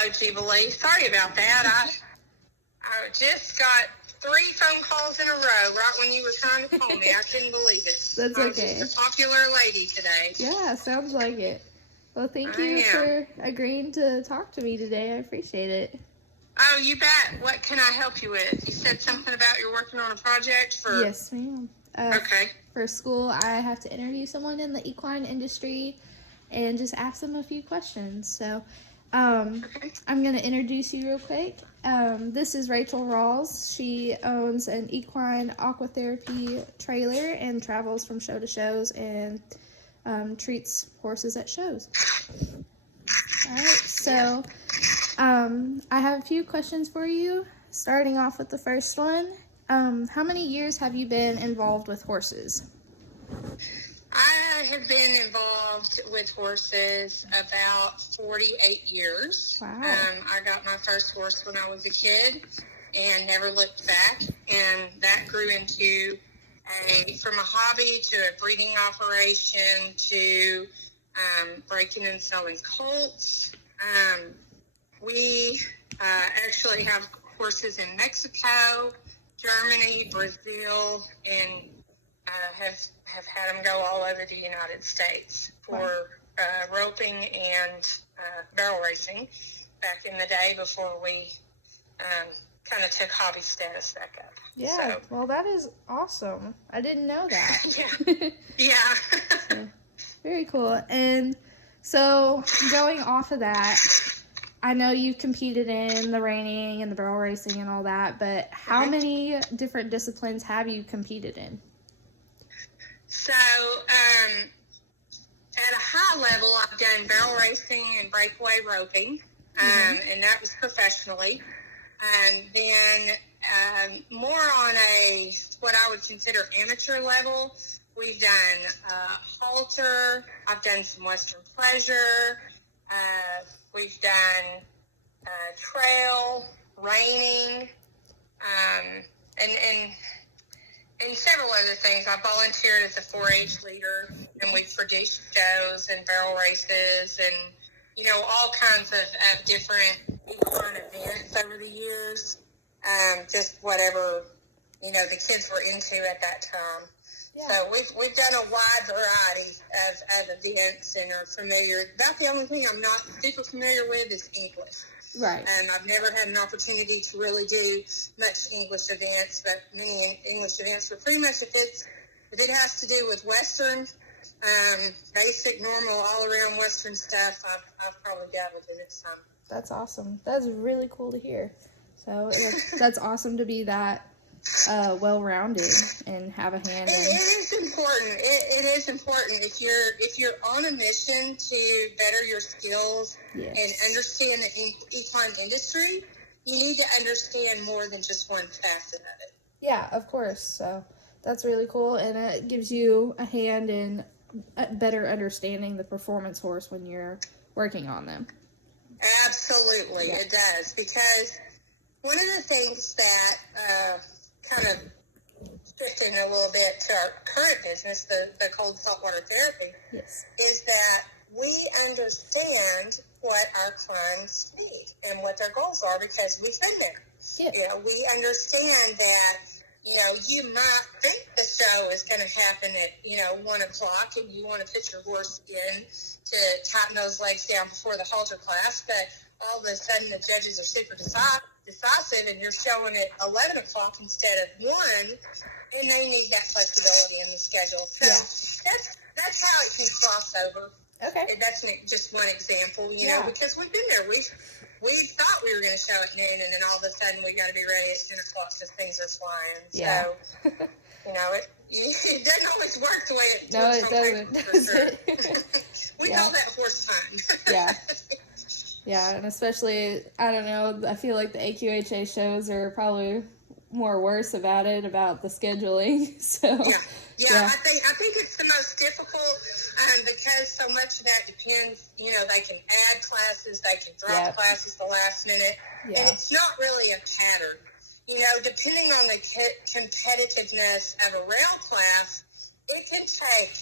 Hello, Jubilee. Sorry about that. I just got 3 phone calls in a row right when you were trying to call me. I couldn't believe it. That's okay. I'm just a popular lady today. Yeah, sounds like it. Well, thank you for agreeing to talk to me today. I appreciate it. Oh, you bet. What can I help you with? You said something about you're working on a project for... Yes, ma'am. Okay. For school, I have to interview someone in the equine industry and just ask them a few questions. So I'm going to introduce you real quick. This is Rachel Rawls. She owns an equine aquatherapy trailer and travels from show to shows and treats horses at shows. All right, so I have a few questions for you, starting off with the first one. How many years have you been involved with horses? I have been involved with horses about 48 years. Wow. I got my first horse when I was a kid and never looked back. And that grew into from a hobby to a breeding operation to breaking and selling colts. We actually have horses in Mexico, Germany, Brazil, and have had them go all over the United States for roping and barrel racing back in the day before we kind of took hobby status back up. Yeah, so. Well, that is awesome. I didn't know that. Yeah. So, very cool. And so going off of that, I know you competed in the reining and the barrel racing and all that, but how many different disciplines have you competed in? So, at a high level, I've done barrel racing and breakaway roping, and that was professionally. And then more on what I would consider amateur level, we've done halter, I've done some Western pleasure, we've done trail, reining, and several other things. I volunteered as a 4-H leader, and we produced shows and barrel races and, all kinds of different equine events over the years. Just whatever, the kids were into at that time. Yeah. So we've done a wide variety of events and are familiar. About the only thing I'm not super familiar with is English. Right. I've never had an opportunity to really do much English events, but many English events. But pretty much if it has to do with Western, basic, normal, all-around Western stuff, I've probably dabbled in it some. That's awesome. That's really cool to hear. So that's awesome to be that well-rounded and have a hand in. It is important. It is important if you're on a mission to better your skills and understand the equine industry. You need to understand more than just one facet of it. Yeah, of course. So that's really cool, and it gives you a hand in better understanding the performance horse when you're working on them. Absolutely, it does, because one of the things that kind of shifting a little bit to our current business, the cold saltwater therapy, is that we understand what our clients need and what their goals are because we've been there. Yeah. We understand that, you might think the show is going to happen at, 1 o'clock and you want to put your horse in to tighten those legs down before the halter class, but all of a sudden the judges are super decisive and you're showing at 11 o'clock instead of 1, and they need that flexibility in the schedule. So that's how it can cross over. Okay. And that's just one example, because we've been there. We thought we were going to show at noon, and then all of a sudden we got to be ready at 10 o'clock because things are flying. Yeah. So, it doesn't always work the way it No, works. it doesn't. For sure. We call that horse time. Yeah. Yeah, and especially, I don't know, I feel like the AQHA shows are probably more worse about the scheduling. So Yeah. I think it's the most difficult because so much of that depends, they can add classes, they can drop classes the last minute, and it's not really a pattern. Depending on the competitiveness of a rail class, it can take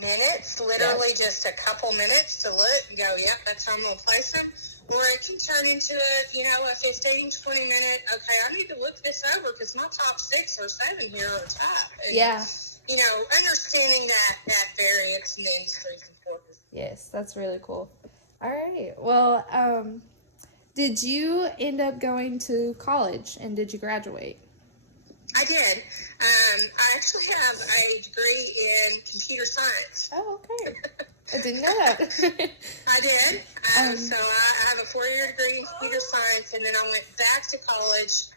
minutes, literally just a couple minutes to look and go, that's how I'm going to place them. or it can turn into a 15, 20-minute, okay, I need to look this over because my top 6 or 7 here are top. And, Yeah. Understanding that variance in the industry is important. Yes, that's really cool. All right. Well, did you end up going to college and did you graduate? I did. I actually have a degree in computer science. Oh, okay. I didn't know that. I did. So I have a 4-year degree in computer science, and then I went back to college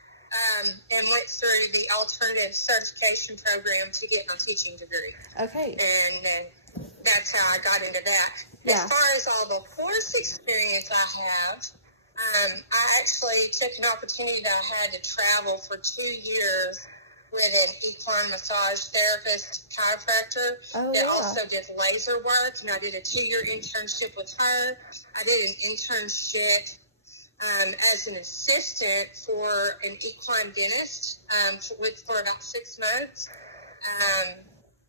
and went through the alternative certification program to get my teaching degree. Okay. And that's how I got into that. Yeah. As far as all the course experience I have, I actually took an opportunity that I had to travel for 2 years with an equine massage therapist chiropractor that also did laser work, and I did a 2-year internship with her. I did an internship as an assistant for an equine dentist for about 6 months.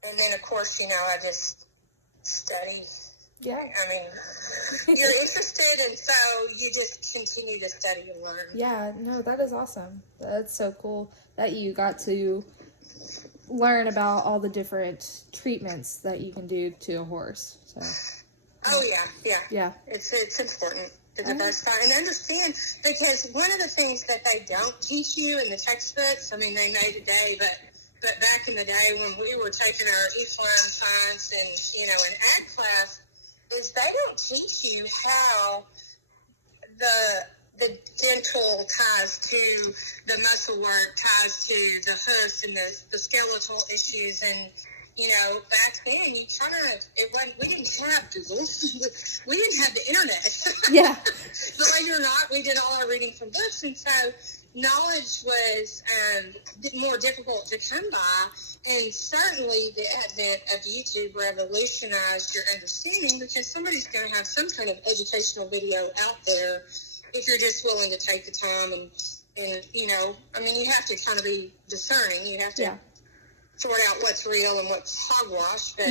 And then, of course, I just study. Yeah. I mean, you're interested, and so you just continue to study and learn. Yeah, no, that is awesome. That's so cool that you got to learn about all the different treatments that you can do to a horse. So. Oh, yeah. Yeah. It's important to diversify and understand, because one of the things that they don't teach you in the textbooks, I mean, they may today, but back in the day when we were taking our equine science and, in ag class, is they don't teach you how the dental ties to the muscle work, ties to the hoofs and the skeletal issues. And, back then we didn't have Google. We didn't have the internet. Yeah. Believe it or not, we did all our reading from books. And so knowledge was more difficult to come by. And certainly the advent of YouTube revolutionized your understanding, because somebody's going to have some kind of educational video out there if you're just willing to take the time and you have to kind of be discerning. You have to sort out what's real and what's hogwash, but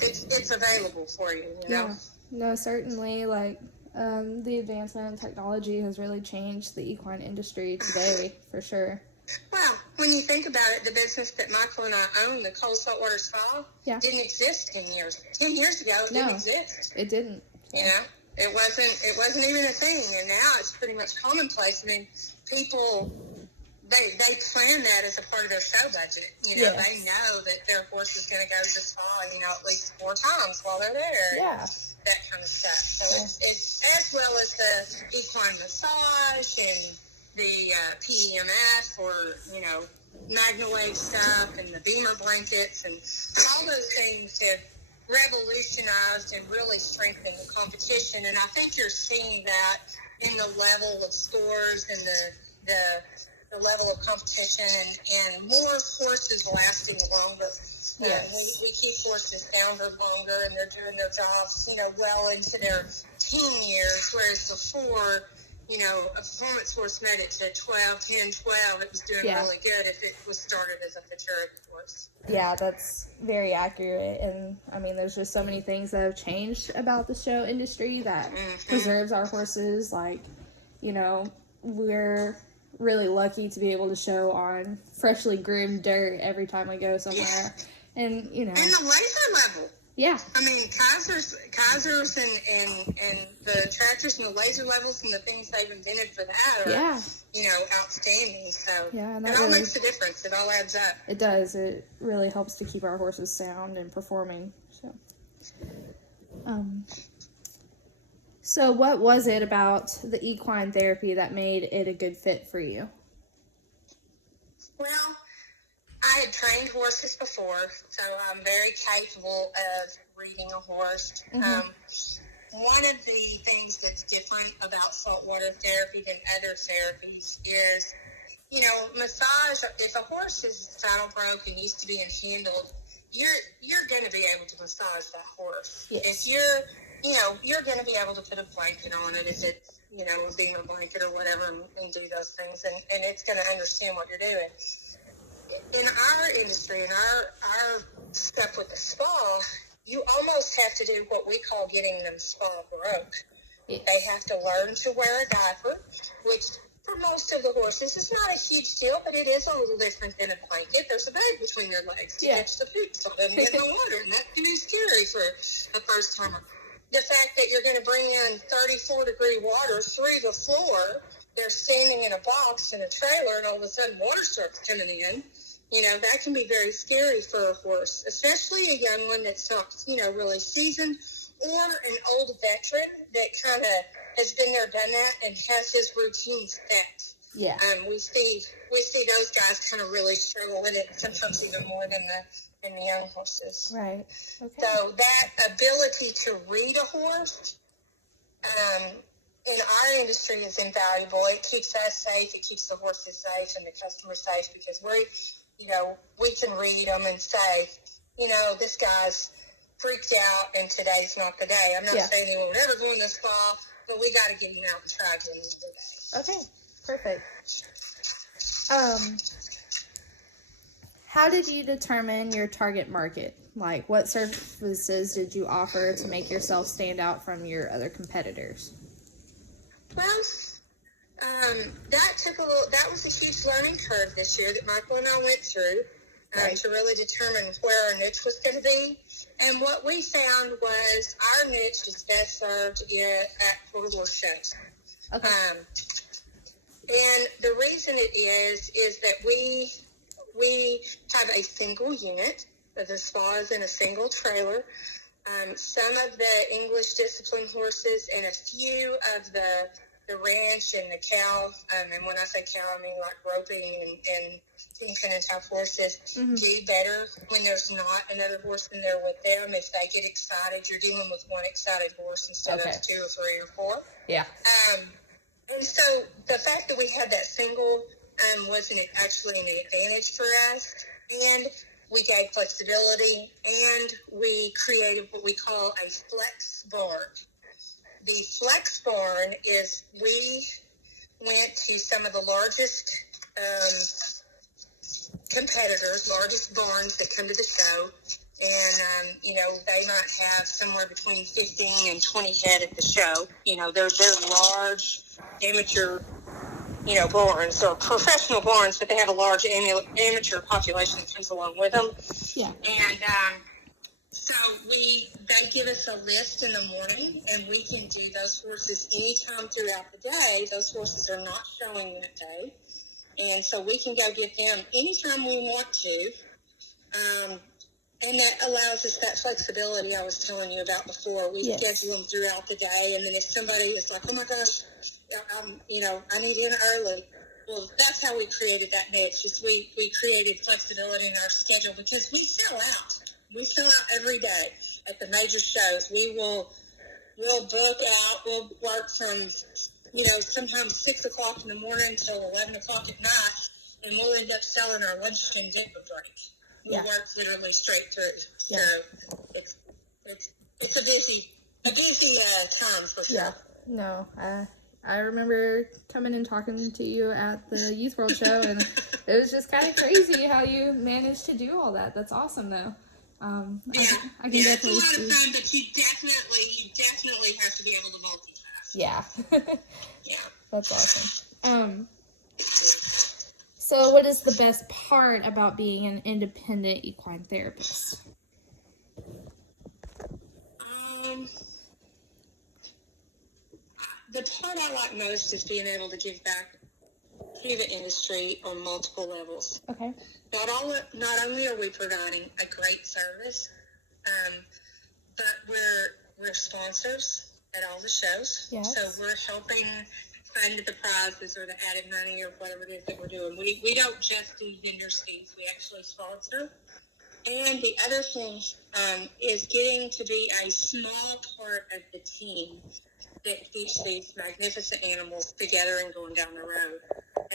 it's available for you, Yeah. No, certainly, the advancement in technology has really changed the equine industry today, for sure. Well, when you think about it, the business that Michael and I own, the Cold Saltwater Spa, didn't exist 10 years. 10 years ago, it didn't exist. It didn't. It wasn't even a thing, and now it's pretty much commonplace. I mean, people, they plan that as a part of their show budget. They know that their horse is going to go to the spa, at least 4 times while they're there. Yeah. That kind of stuff. So it's as well as the equine massage and the PEMF or, MagnaWave stuff and the Beamer blankets, and all those things have revolutionized and really strengthened the competition. And I think you're seeing that in the level of scores and the level of competition and more horses lasting longer. Yes. We keep horses sounder longer, and they're doing their jobs, well into their teen years, whereas before, a performance horse made it to 10, 12. It was doing really good if it was started as a futurity horse. Yeah, that's very accurate. And, I mean, there's just so many things that have changed about the show industry that preserves our horses. We're really lucky to be able to show on freshly groomed dirt every time we go somewhere. And, And the laser level. Yeah. I mean, Kaisers and the tractors and the laser levels and the things they've invented for that are, outstanding. So it all makes a difference. It all adds up. It does. It really helps to keep our horses sound and performing. So what was it about the equine therapy that made it a good fit for you? Well, I had trained horses before, so I'm very capable of reading a horse. One of the things that's different about saltwater therapy than other therapies is, massage. If a horse is saddle broke and needs to be handled, you're going to be able to massage that horse. Yes. If you're going to be able to put a blanket on it, if it's, a Beamer blanket or whatever, and do those things, and it's going to understand what you're doing. In our industry, in our stuff with the spa, you almost have to do what we call getting them spa broke. They have to learn to wear a diaper, which for most of the horses is not a huge deal, but it is a little different than a blanket. There's a bag between their legs to catch the food so they don't get in the water, and that can be scary for a first timer. The fact that you're going to bring in 34-degree water through the floor, they're standing in a box in a trailer, and all of a sudden water starts coming in. That can be very scary for a horse, especially a young one that's not, really seasoned, or an old veteran that kind of has been there, done that, and has his routine set. Yeah. We see those guys kind of really struggle with it, sometimes even more than the young horses. Right. Okay. So that ability to read a horse in our industry is invaluable. It keeps us safe. It keeps the horses safe and the customer safe because we can read them and say, this guy's freaked out and today's not the day. I'm not saying he won't ever go in this fall, but we got to get him out and try again today. Okay, perfect. How did you determine your target market? Like, what services did you offer to make yourself stand out from your other competitors? Well, that was a huge learning curve this year that Michael and I went through to really determine where our niche was going to be. And what we found was our niche is best served at quarter horse shows. Okay. And the reason it is that we have a single unit. The spa is in a single trailer. Some of the English discipline horses and a few of the ranch and the cow, and when I say cow, I mean like roping and kingpin type horses, do better when there's not another horse in there with them. If they get excited, you're dealing with one excited horse instead of 2 or 3 or 4. Yeah. And so the fact that we had that single wasn't actually an advantage for us, and we gave flexibility, and we created what we call a flex barn. The flex barn is we went to some of the largest competitors, largest barns that come to the show, and they might have somewhere between 15 and 20 head at the show. They're large amateur barns or professional barns, but they have a large amateur population that comes along with them. Yeah. And so they give us a list in the morning, and we can do those horses anytime throughout the day. Those horses are not showing that day. And so we can go get them anytime we want to. And that allows us that flexibility I was telling you about before. We schedule them throughout the day. And then if somebody is like, oh my gosh, I need in early. Well, that's how we created that niche. Just we created flexibility in our schedule because we sell out. We sell out every day at the major shows. We'll book out. We'll work from, sometimes 6 o'clock in the morning till 11 o'clock at night, and we'll end up selling our lunch and dinner break. We work literally straight through. Yeah. So it's a busy time for sure. Yeah. No, I remember coming and talking to you at the Youth World Show, and it was just kind of crazy how you managed to do all that. That's awesome, though. I can definitely it's a lot of fun, but you definitely have to be able to multitask. Yeah. Yeah. That's awesome. So what is the best part about being an independent equine therapist? The part I like most is being able to give back to the industry on multiple levels. Okay. Not only are we providing a great service, but we're sponsors at all the shows. Yes. So we're helping fund the prizes or the added money or whatever it is that we're doing. We don't just do vendor fees. We actually sponsor. And the other thing is getting to be a small part of the team that keeps these magnificent animals together and going down the road.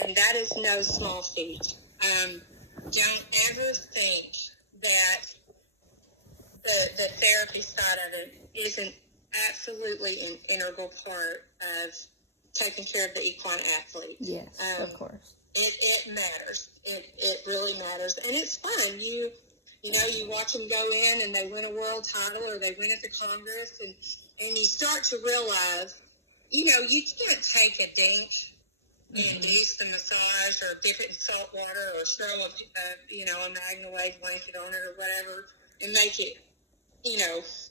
And that is no small feat. Don't ever think that the therapy side of it isn't absolutely an integral part of taking care of the equine athlete. Yes, of course. It matters. It really matters. And it's fun. You watch them go in and they win a world title or they win at the Congress and you start to realize you can't take a dink and do some massage or dip it in salt water or throw a Magna-Wave blanket on it or whatever and make it,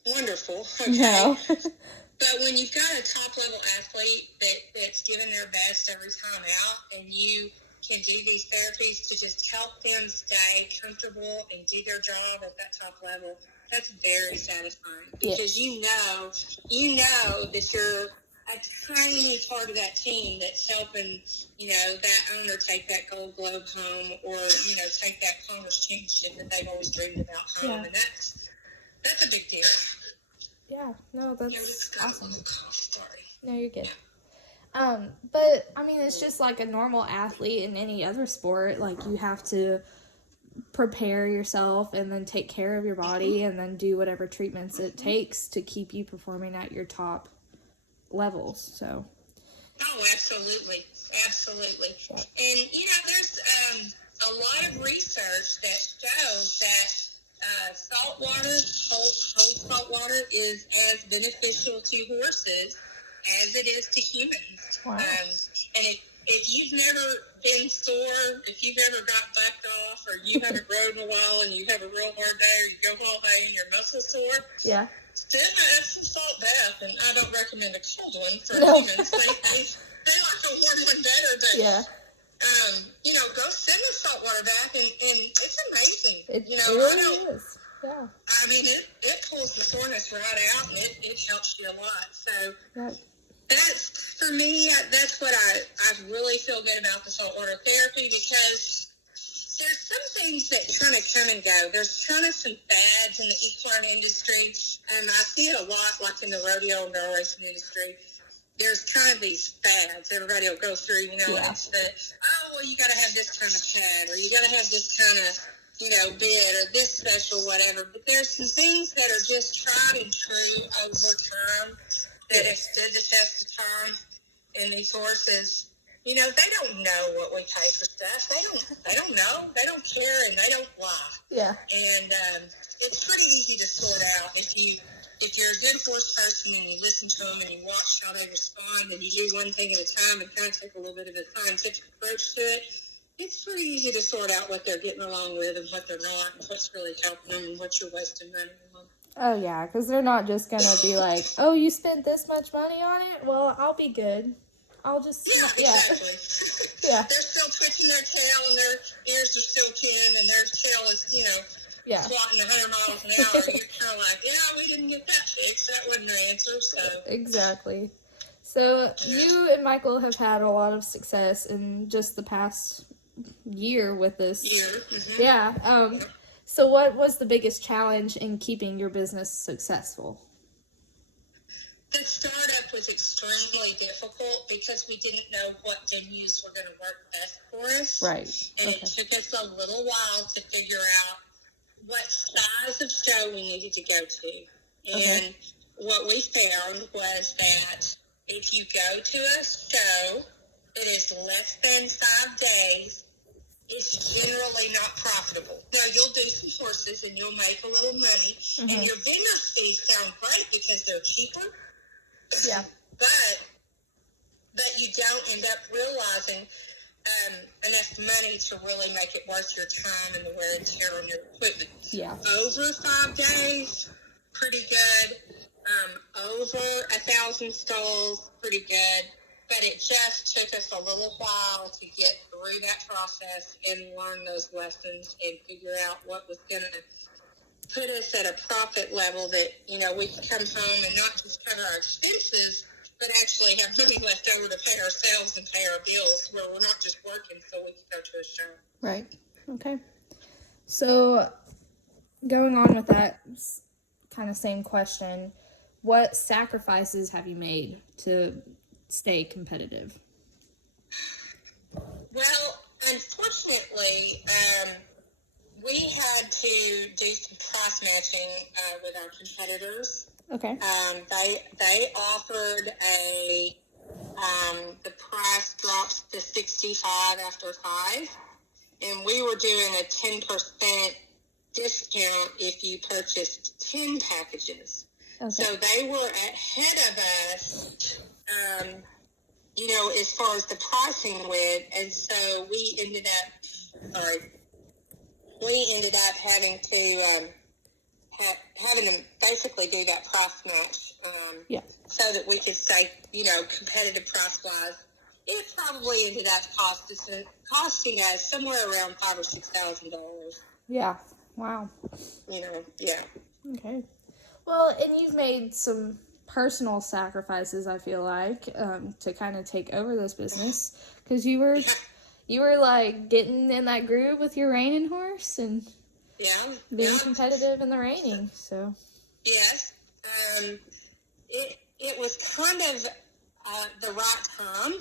wonderful. Okay. No. But when you've got a top-level athlete that's giving their best every time out, and you can do these therapies to just help them stay comfortable and do their job at that top level, that's very satisfying. Because you know that you're a tiny part of that team that's helping, that owner take that Gold Globe home, or, take that Congress championship that they've always dreamed about home. Yeah. And that's a big deal. Yeah, no, that's awesome. Sorry. No, you're good. But I mean, it's just like a normal athlete in any other sport. Like, you have to prepare yourself and then take care of your body and then do whatever treatments it takes to keep you performing at your top levels. So. Oh, absolutely. And, there's a lot of research that shows that cold salt water is as beneficial to horses as it is to humans. Wow. And if you've never been sore, if you've ever got bucked off, or you haven't rode in a while and you have a real hard day, or you go haul hay and your muscles sore, yeah, send an Epsom salt bath. And I don't recommend a cold one for humans. They like a warm one better, but yeah. Go send the salt water bath, and it's amazing. It really is. Yeah. I mean, it pulls the soreness right out, and it helps you a lot. So that's, for me, that's what I really feel good about the saltwater therapy, because there's some things that kind of come and go. There's kind of some fads in the equine industry, and I see it a lot, like in the rodeo and barrel racing industry. There's kind of these fads everybody will go through, and it's you got to have this kind of pad, or you got to have this kind of, bid, or this special whatever. But there's some things that are just tried and true over time that have stood the test of time. And these horses, they don't know what we pay for stuff. They don't know. They don't care, and they don't lie. Yeah. And it's pretty easy to sort out if you're a good horse person and you listen to them and you watch how they respond and you do one thing at a time and kind of take a little bit of a scientific approach to it. It's pretty easy to sort out what they're getting along with and what they're not, and what's really helping them and what you're wasting money on. Oh, yeah, because they're not just going to be like, oh, you spent this much money on it? Well, I'll be good. I'll just... Exactly. Yeah. They're still twitching their tail, and their ears are still kin, and their tail is, squatting 100 miles an hour. You're kind of like, we didn't get that fixed. That wasn't the answer, so... Exactly. So, you and Michael have had a lot of success in just the past year with this. Mm-hmm. Yeah. So what was the biggest challenge in keeping your business successful? The startup was extremely difficult because we didn't know what venues were going to work best for us. Right. And it took us a little while to figure out what size of show we needed to go to. And what we found was that if you go to a show that is less than 5 days, it's generally not profitable. Now, you'll do some horses and you'll make a little money, and your vendor fees sound great because they're cheaper. Yeah. But you don't end up realizing enough money to really make it worth your time and the wear and tear on your equipment. Yeah. Over 5 days, pretty good. Over 1,000 stalls, pretty good. But it just took us a little while to get through that process and learn those lessons and figure out what was going to put us at a profit level that, we could come home and not just cover our expenses, but actually have money left over to pay ourselves and pay our bills, where we're not just working so we can go to a show. Right. Okay. So, going on with that kind of same question, what sacrifices have you made to stay competitive? Well, unfortunately, we had to do some price matching with our competitors. Okay. They offered the price drops to $65 after 5, and we were doing a 10% discount if you purchased 10 packages. Okay. So they were ahead of us as far as the pricing went. And so we ended up having to having to basically do that price match so that we could stay, competitive price-wise. It probably ended up costing us somewhere around $5,000 or $6,000. Yeah. Wow. Yeah. Okay. Well, and you've made some personal sacrifices, I feel like, to kind of take over this business, because you were like getting in that groove with your reining horse and being competitive in the reining. So yes, it was kind of the right time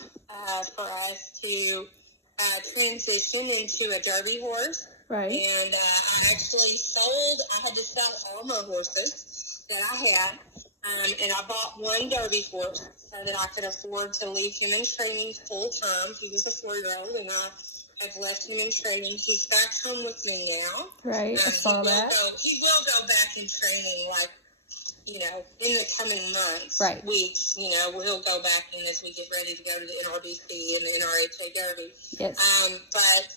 for us to transition into a Derby horse. Right. And I had to sell all my horses that I had. And I bought one Derby horse so that I could afford to leave him in training full time. He was a 4-year-old, and I have left him in training. He's back home with me now. Right, I saw that. He will go back in training, like, in the coming months, weeks. We'll go back in as we get ready to go to the NRBC and the NRHA Derby. Yes. But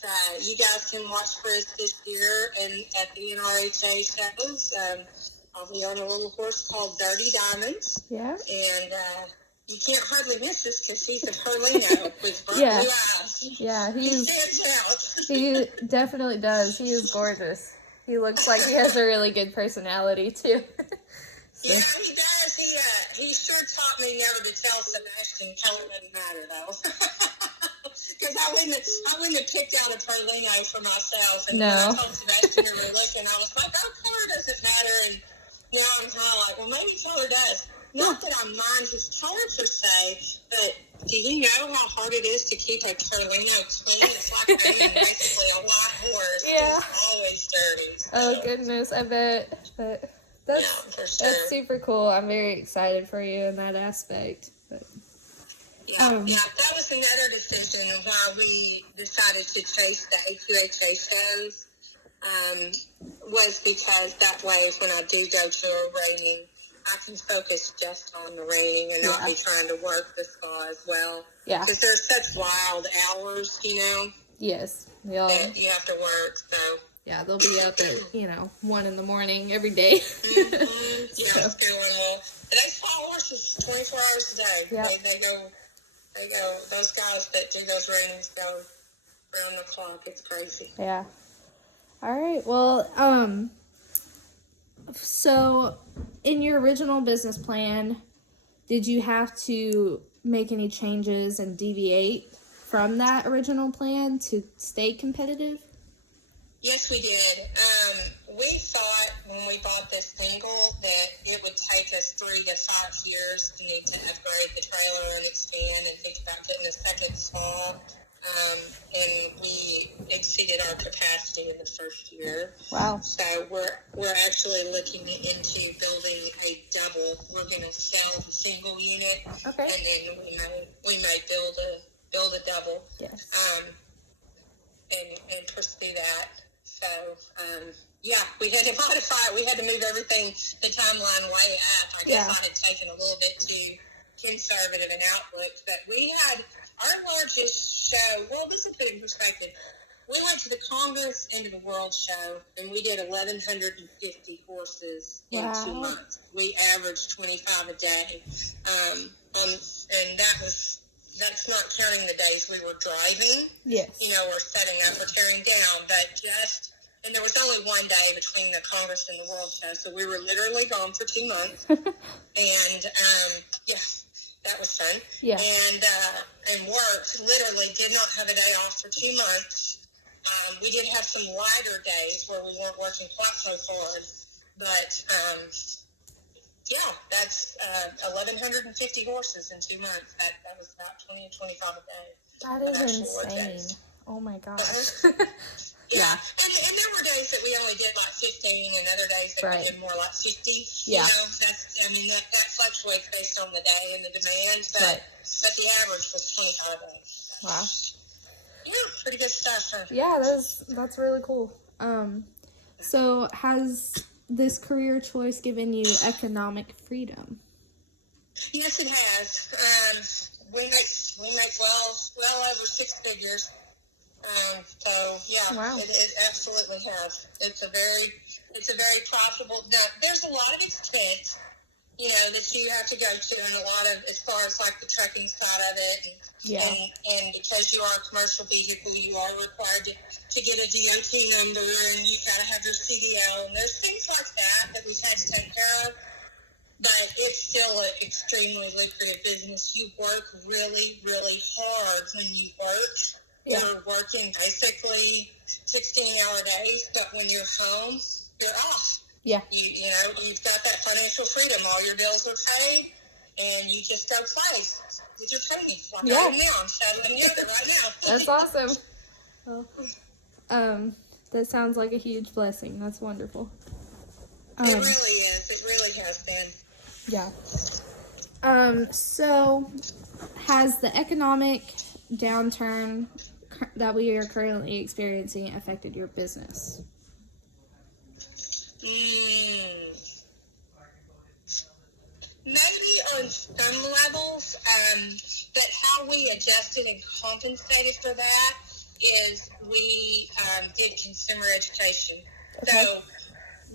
you guys can watch for us this year and at the NRHA shows. I'll be on a little horse called Dirty Diamonds. Yeah. And you can't hardly miss this because he's a Perlino with blue eyes. Yeah, he stands out. He definitely does. He is gorgeous. He looks like he has a really good personality, too. Yeah, he does. He sure taught me never to tell Sebastian color doesn't matter, though. Because I wouldn't have picked out a Perlino for myself. And when I told Sebastian we were looking, I was like, color doesn't matter. And now I'm kind of like, well, maybe color does. Not that I mind his color per se, but do you know how hard it is to keep a Perlino clean? It's like owning basically a white horse. Yeah. It's always dirty. So. Oh, goodness, I bet. But that's super cool. I'm very excited for you in that aspect. But, that was another decision why we decided to chase the AQHA shows. Was because that way when I do go to a reining, I can focus just on the reining and not be trying to work the spa as well. Yeah. Because there's such wild hours, Yes. That you have to work, so. Yeah, they'll be up at, 1 a.m. every day. Mm-hmm. Yeah, it's doing well. But they spa horses 24 hours a day. Yep. They go, those guys that do those reining go around the clock. It's crazy. Yeah. All right. Well, so in your original business plan, did you have to make any changes and deviate from that original plan to stay competitive? Yes, we did. We thought when we bought this single that it would take us 3 to 5 years to need to upgrade the trailer and expand and think about getting a second spa. And we exceeded our capacity in the first year. Wow. So we're actually looking into building a double. We're going to sell the single unit. Okay. And then we may build a double. Yes. And pursue that. So, we had to modify it. We had to move everything, the timeline way up. I guess I had taken a little bit too conservative an outlook. But we had our largest show. Well, this is put in perspective. We went to the Congress End of the World show, and we did 1,150 horses in 2 months. We averaged 25 a day. And that's not counting the days we were driving, or setting up or tearing down, and there was only 1 day between the Congress and the World Show, so we were literally gone for 2 months, and, that was fun, and worked, literally did not have a day off for 2 months. We did have some lighter days where we weren't working quite so hard, but, that's 1,150 horses in 2 months. That was about 20 to 25 a day. That is insane. Oh my gosh. Yeah. And there were days that we only did like 15 and other days that we did more like 50. Yeah. That fluctuates based on the day and the demand, but the average was 25 days. Wow. Yeah, pretty good stuff. Huh? Yeah, that's really cool. So has this career choice given you economic freedom? Yes, it has. We make well over six figures. So yeah, Wow. it absolutely has. It's a very profitable. Now, there's a lot of expense, that you have to go to, and a lot of, as far as like the trucking side of it, and because you are a commercial vehicle, you are required to get a DOT number, and you got to have your CDL, and there's things like that we've had to take care of. But it's still an extremely lucrative business. You work really, really hard when you work. Yeah. You're working basically 16-hour days, but when you're home, you're off. Yeah. You've got that financial freedom. All your bills are paid, and you just go play with your pennies. Like I am now. I'm settling yoga right now. That's awesome. Well, that sounds like a huge blessing. That's wonderful. It really is. It really has been. Yeah. So has the economic downturn that we are currently experiencing affected your business? Maybe on some levels, but how we adjusted and compensated for that is we did consumer education. Okay. So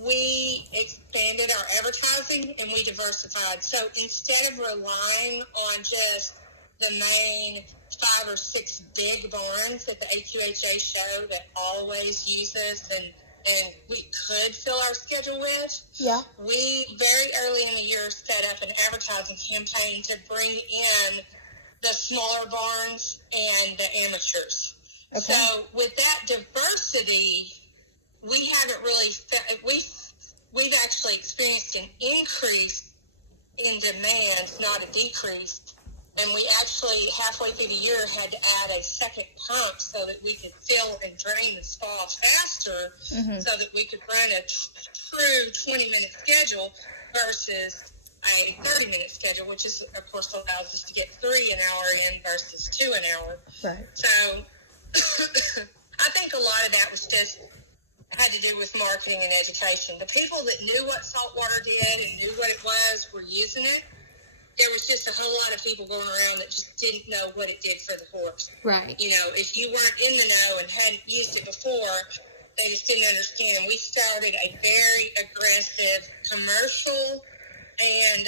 we expanded our advertising and we diversified. So instead of relying on just the main 5 or 6 big barns that the AQHA show that always uses and we could fill our schedule with, we very early in the year set up an advertising campaign to bring in the smaller barns and the amateurs. Okay. So with that diversity, we haven't really we've actually experienced an increase in demand, not a decrease. And we actually, halfway through the year, had to add a second pump so that we could fill and drain the spa faster, so that we could run a true 20-minute schedule versus a 30-minute schedule, which is, of course, allows us to get 3 an hour in versus 2 an hour. Right. So I think a lot of that was just had to do with marketing and education. The people that knew what saltwater did and knew what it was were using it. There was just a whole lot of people going around that just didn't know what it did for the horse. Right. If you weren't in the know and hadn't used it before, they just didn't understand. We started a very aggressive commercial, and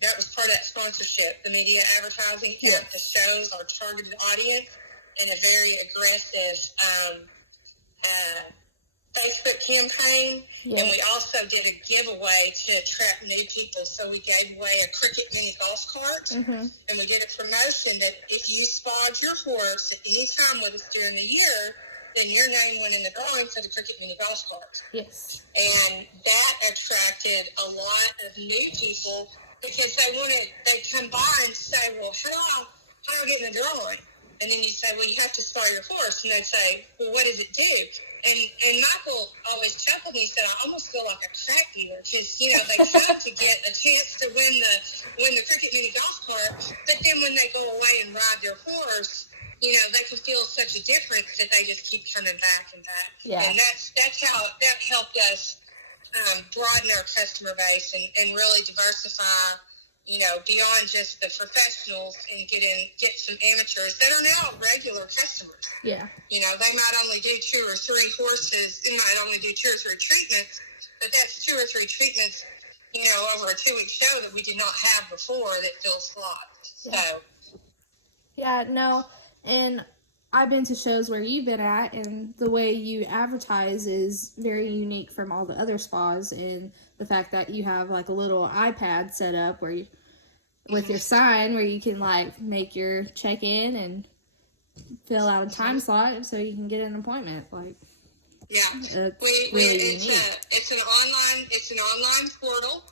that was part of that sponsorship, the media advertising at the shows, our targeted audience, and a very aggressive Facebook campaign, and we also did a giveaway to attract new people. So we gave away a Cricket mini golf cart, and we did a promotion that if you spawed your horse at any time with us during the year, then your name went in the drawing for the Cricket mini golf cart. Yes. And that attracted a lot of new people because they come by and say, well, how do I get in the drawing? And then you say, well, you have to spar your horse. And they'd say, well, what does it do? And Michael always chuckled and he said, I almost feel like a crack dealer because, they come to get a chance to win the Cricket mini golf cart, but then when they go away and ride their horse, they can feel such a difference that they just keep coming back and back. Yeah. And that's how that helped us broaden our customer base and really diversify, beyond just the professionals and get some amateurs that are now regular customers. Yeah. They might only do 2 or 3 horses. They might only do 2 or 3 treatments, but that's 2 or 3 treatments, over a 2-week show that we did not have before that fills slots. Yeah. So. Yeah, no, and I've been to shows where you've been at, and the way you advertise is very unique from all the other spas, and the fact that you have like a little iPad set up where you, with your sign where you can like make your check-in and fill out a time slot so you can get an appointment. Like, yeah, it's an online portal.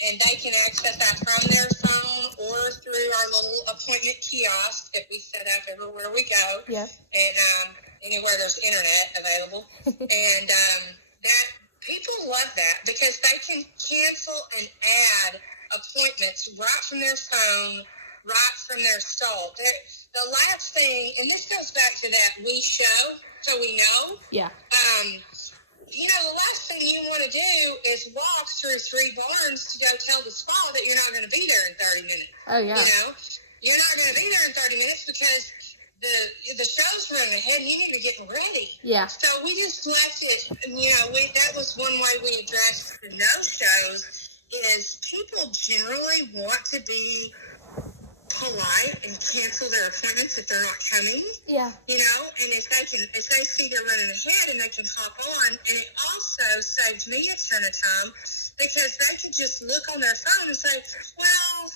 And they can access that from their phone or through our little appointment kiosk that we set up everywhere we go. Yeah. And anywhere there's internet available. And that people love that because they can cancel and add appointments right from their phone, right from their stall. The last thing, and this goes back to that we show, so we know. Yeah. the last thing you want to do is walk through 3 barns to go tell the spa that you're not going to be there in 30 minutes. Oh, yeah. You're not going to be there in 30 minutes because the show's running ahead and you need to get ready. Yeah. So we just left it, that was one way we addressed the no-shows is people generally want to be polite and cancel their appointments if they're not coming. Yeah. And if they see they're running ahead and they can hop on, and it also saved me a ton of time because they could just look on their phone and say, well,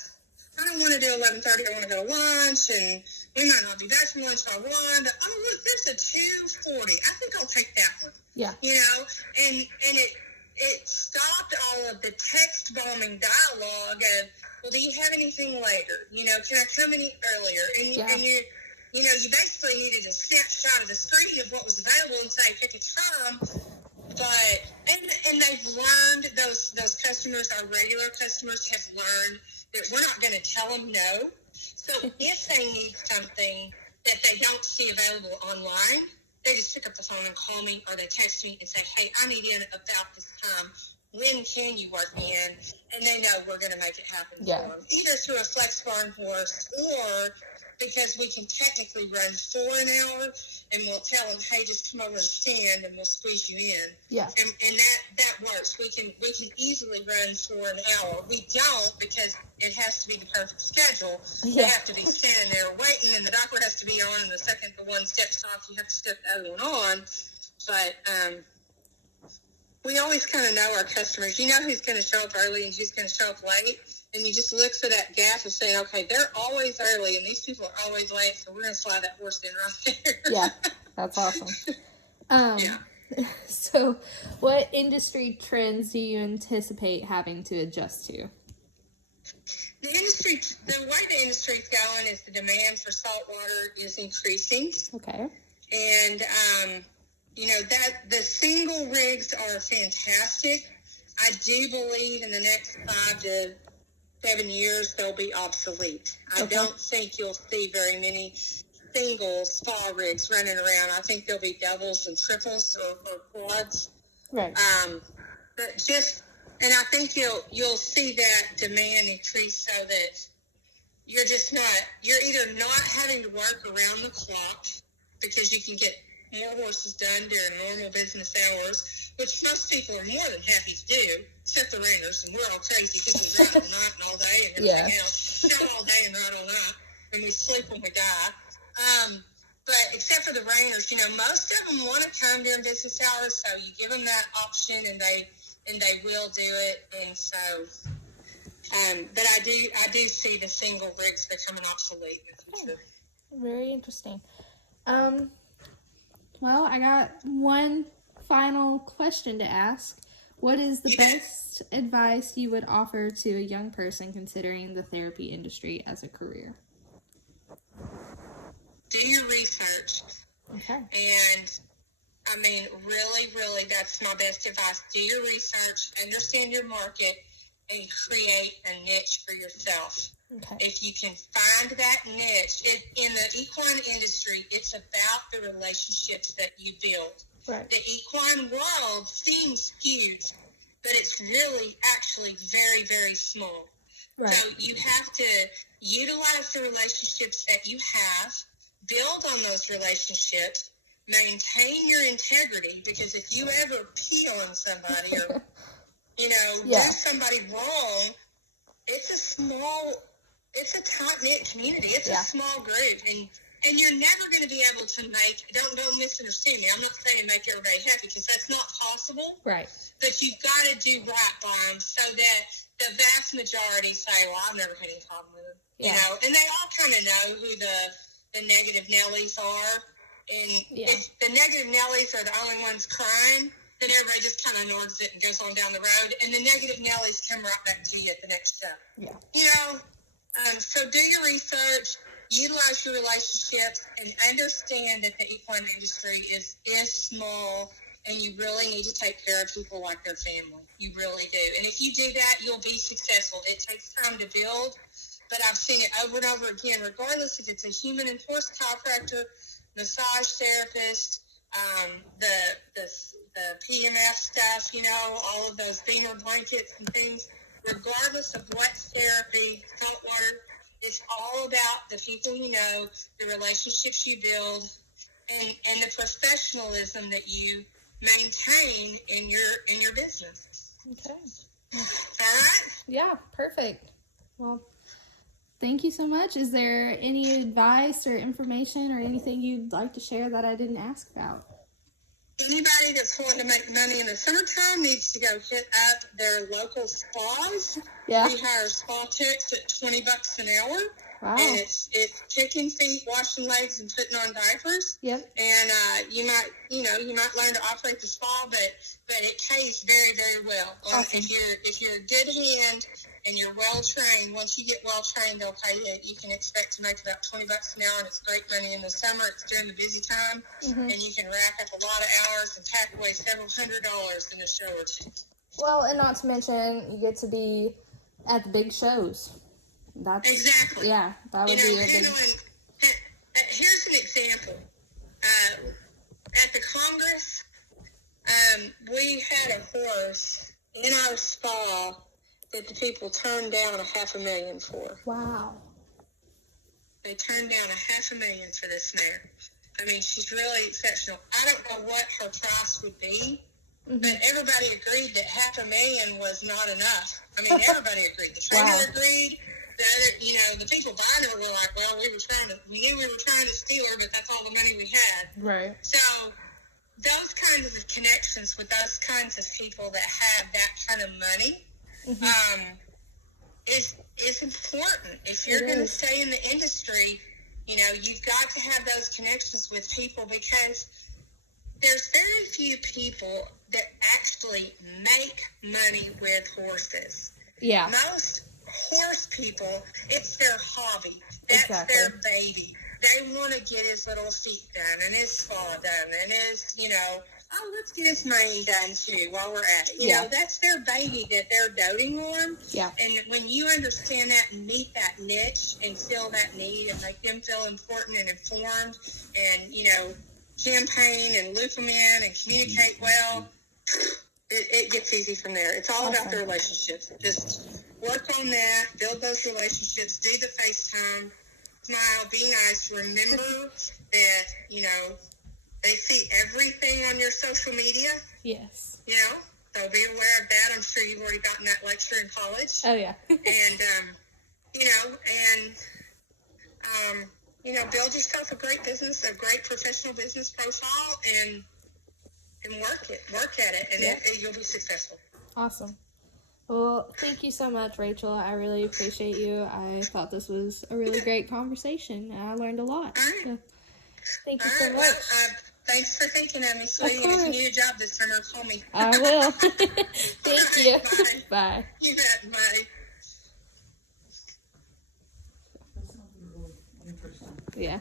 I don't want to do 11:30. I want to go to lunch, and we might not be back from lunch by 1. Oh, look, there's a 2:40. I think I'll take that one. Yeah. And it stopped all of the text bombing dialogue of, well, do you have anything later? Can I come any earlier? And you basically needed a snapshot of the screen of what was available and say, pick a time. But and they've learned, those customers, our regular customers have learned that we're not going to tell them no. So if they need something that they don't see available online, they just pick up the phone and call me, or they text me and say, hey, I need in about this time. When can you work me in? And they know we're going to make it happen for them. Either through a flex barn horse, or because we can technically run for an hour, and we'll tell them, hey, just come over and stand, and we'll squeeze you in. Yeah. And that works. We can easily run for an hour. We don't, because it has to be the perfect schedule. Yeah. You have to be standing there waiting, and the doctor has to be on, and the second the one steps off, you have to step the other one on. But we always kind of know our customers. You know who's going to show up early and who's going to show up late. And you just look for that gap and say, okay, they're always early and these people are always late, so we're going to slide that horse in right there. Yeah, that's awesome. Yeah. So what industry trends do you anticipate having to adjust to? The way the industry's going is the demand for salt water is increasing. Okay. And, that the single rigs are fantastic. I do believe in the next 5 to 7 years they'll be obsolete. I don't think you'll see very many single spa rigs running around. I think there'll be doubles and triples or quads. Right. And I think you'll see that demand increase so that you're either not having to work around the clock because you can get more horses done during normal business hours, which most people are more than happy to do, except the ringers, and we're all crazy because we ride all night and all day and everything else. Not all day and ride all night, and we sleep when we die. But except for the ringers, most of them want to come during business hours, so you give them that option, and they will do it. And so, but I do see the single rigs becoming obsolete in the future. Very interesting. Well, I got one final question to ask. What is the best advice you would offer to a young person considering the therapy industry as a career? Do your research. Okay. And, really, really, that's my best advice. Do your research, understand your market, and create a niche for yourself. Okay. If you can find that niche, in the equine industry, it's about the relationships that you build. Right. The equine world seems huge, but it's really actually very, very small. Right. So you have to utilize the relationships that you have, build on those relationships, maintain your integrity, because if you ever pee on somebody or, do somebody wrong, it's a tight-knit community. It's a small group, and you're never going to be able to don't misunderstand me. I'm not saying make everybody happy, because that's not possible. Right. But you've got to do right by them so that the vast majority say, well, I've never had any problem with them. Yeah. And they all kind of know who the negative Nellies are. And if the negative Nellies are the only ones crying, then everybody just kind of ignores it and goes on down the road. And the negative Nellies come right back to you at the next step. Yeah. So do your research, utilize your relationships, and understand that the equine industry is small, and you really need to take care of people like their family. You really do. And if you do that, you'll be successful. It takes time to build, but I've seen it over and over again, regardless if it's a human and horse chiropractor, massage therapist, the PMF stuff, you know, all of those Beamer blankets and things, regardless of what therapy, saltwater, it's all about the people you know, the relationships you build, and the professionalism that you maintain in your business. Okay. All right? Yeah, perfect. Well, thank you so much. Is there any advice or information or anything you'd like to share that I didn't ask about? Anybody that's wanting to make money in the summertime needs to go hit up their local spas. Yeah. We hire spa techs at $20 an hour. Wow. And it's kicking feet, washing legs, and putting on diapers. Yep. And you might learn to operate the spa, but it pays very, very well. Awesome. If you're a good hand and you're well trained, once you get well trained, they'll pay you. You can expect to make about $20 an hour, and it's great money in the summer. It's during the busy time, and you can rack up a lot of hours and pack away several $100s in a short. Well, and not to mention, you get to be at the big shows. That's exactly. Yeah, that would be a big. Here's an example. At the Congress, we had a horse in our spa that the people turned down $500,000 for. Wow. They turned down $500,000 for this mare. I mean, she's really exceptional. I don't know what her price would be, but everybody agreed that $500,000 was not enough. I mean, everybody agreed. The trainer agreed. The people buying her were like, well, we knew we were trying to steal her, but that's all the money we had. Right. So those kinds of connections with those kinds of people that have that kind of money is important. If you're going to stay in the industry, you've got to have those connections with people, because there's very few people that actually make money with horses. Yeah. Most horse people, it's their hobby. That's their baby. They want to get his little feet done and his spa done and his, let's get his mane done too while we're at it. You know, that's their baby that they're doting on. Yeah. And when you understand that and meet that niche and fill that need and make them feel important and informed and, campaign and loop them in and communicate well, it gets easy from there. It's all about the relationships. Just work on that, build those relationships, do the FaceTime, smile, be nice. Remember that, they see everything on your social media. Yes. So be aware of that. I'm sure you've already gotten that lecture in college. Oh, yeah. And, build yourself a great business, a great professional business profile, and work at it, and you'll be successful. Awesome. Well, thank you so much, Rachel. I really appreciate you. I thought this was a really great conversation. I learned a lot. All right. So, thank you so much. Well, thanks for thinking of me, sweetie. If you need a job this summer, call me. I will. Thank you. Bye. Bye. You bet. Bye. That sounds really interesting. Yeah.